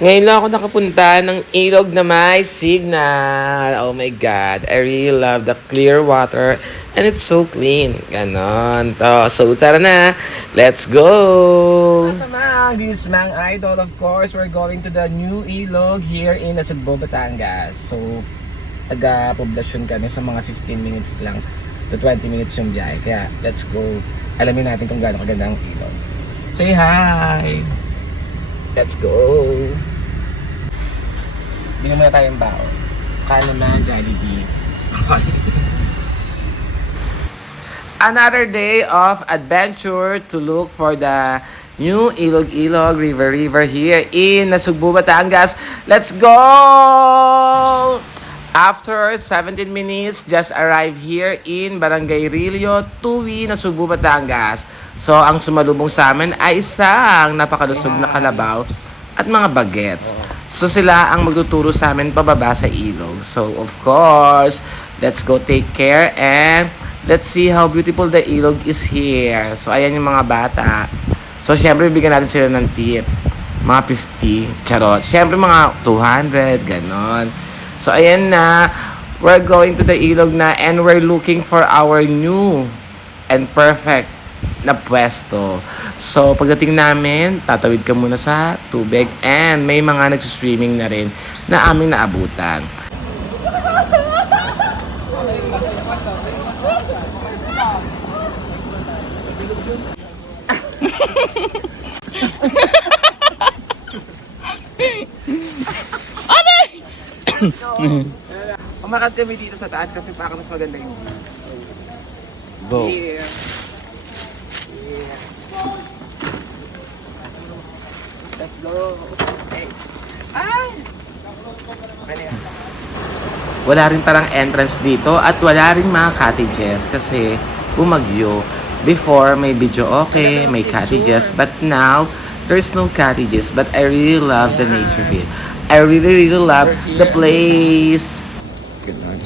Ngayon lang ako nakapunta ng ilog na may signal. Oh my God. I really love the clear water and it's so clean. Ganon. So, tara na. Let's go! Mga this is Mang Idol. Of course, we're going to the new ilog here in Nasugbo, Batangas. So, taga-poblasyon kami sa mga 15 minutes lang to 20 minutes yung biyahe. Kaya, let's go. Alamin natin kung gaano kaganda ang ilog. Say hi! Let's go! Bili muna tayong baon. Kano na, Jollibee. Another day of adventure to look for the new Ilog-Ilog River here in Nasugbu, Batangas. Let's go! After 17 minutes, just arrived here in Barangay Rilio, Tuwi, Nasugbu, Batangas. So, ang sumalubong sa amin ay isang napakalusog na kalabaw at mga bagets. So sila ang magtuturo sa amin pababa sa ilog. So of course, let's go take care and let's see how beautiful the ilog is here. So ayan yung mga bata. So syempre bigyan natin sila ng tip. Mga 50, charot. Syempre mga 200, ganon. So ayan na, we're going to the ilog na and we're looking for our new and perfect na pwesto. So, pagdating namin, tatawid ka muna sa tubig and may mga nagsuswimming na rin na aming naabutan. Umakat kami dito sa taas kasi para mas maganda yung view. Go. Yeah. Let's go. Hey. Ay! Okay na yan. Wala rin parang entrance dito at wala rin mga cottages kasi bumagyo. Before, may video okay, may cottages, but now, there's no cottages. But I really love the nature here. I really love the place. Good Lord.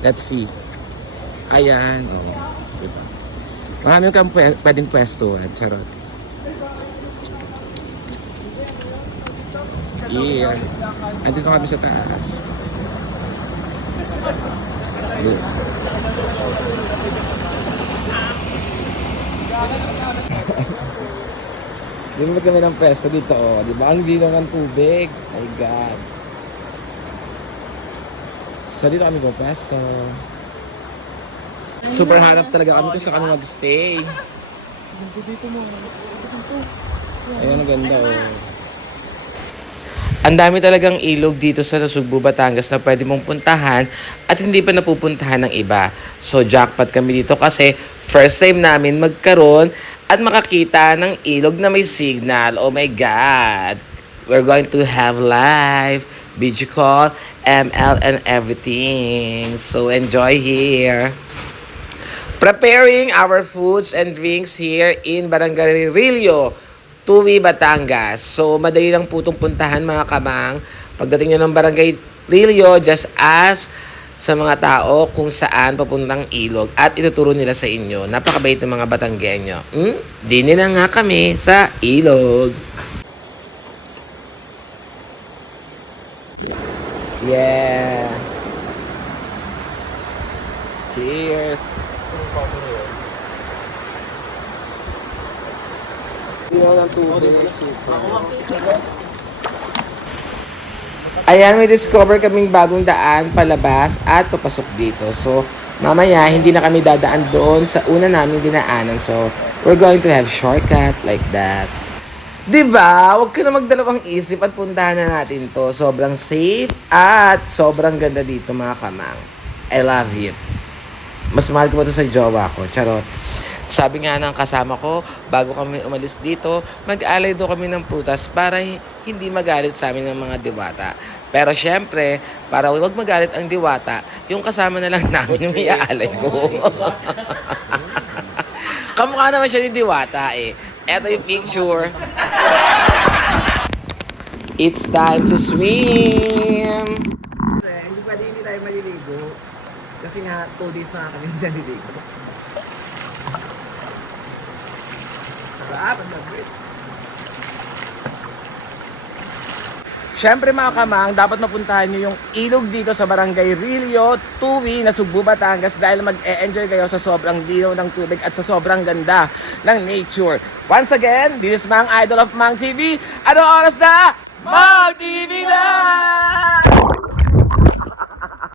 Let's see. Ayan. Oh. Diba? Marami kang pwedeng pwestuhan. Charot. Yeah. Andito kami sa taas. Yeah. Lumot kami ng pwesto dito. Oh. Diba? Ang dito ng tubig. Oh my God. So dito kami po pwesto. Super hanap talaga kami kung saan kami mag-stay. Ayan, ang ganda oh. Ang dami talagang ilog dito sa Nasugbu, Batangas na pwede mong puntahan at hindi pa napupuntahan ng iba. So jackpot kami dito kasi first time namin magkaroon at makakita ng ilog na may signal. Oh my God! We're going to have live video call, ML and everything. So enjoy here. Preparing our foods and drinks here in Barangay Rilio, Tuwi, Batangas. So, madali lang po itong puntahan mga kamang. Pagdating nyo ng Barangay Rilio, just ask sa mga tao kung saan papuntang ilog at ituturo nila sa inyo. Napakabait ng mga Batanggenyo. Dini na nga kami sa ilog. Yeah. Cheers. Ng tubig. Ayan, may discover kaming bagong daan palabas at papasok dito. So, mamaya hindi na kami dadaan doon sa una naming dinaanan. So, we're going to have shortcut like that. Diba? Huwag ka na magdalawang isip at puntahan na natin to. Sobrang safe at sobrang ganda dito mga kamang. I love it. Mas mahal ko pa ito sa jowa ko. Charot. Sabi nga ng kasama ko, bago kami umalis dito, mag-alay daw kami ng prutas para hindi magalit sa amin ng mga diwata. Pero syempre, para huwag magalit ang diwata, yung kasama na lang namin yung iaalay ko. Kamukha naman siya ni diwata eh. Eto yung picture. It's time to swim! Hindi tayo maliligo. Kasi nga, 2 days na kami naliligo. Sarap, ang labit. Syempre mga kamang, dapat mapuntahan nyo yung ilog dito sa Barangay Rilio, Tuwi, na Sugbu, Batangas dahil mag-e-enjoy kayo sa sobrang linaw ng tubig at sa sobrang ganda ng nature. Once again, this is Mang Idol of Mang TV. Ano oras na? Mang TV na!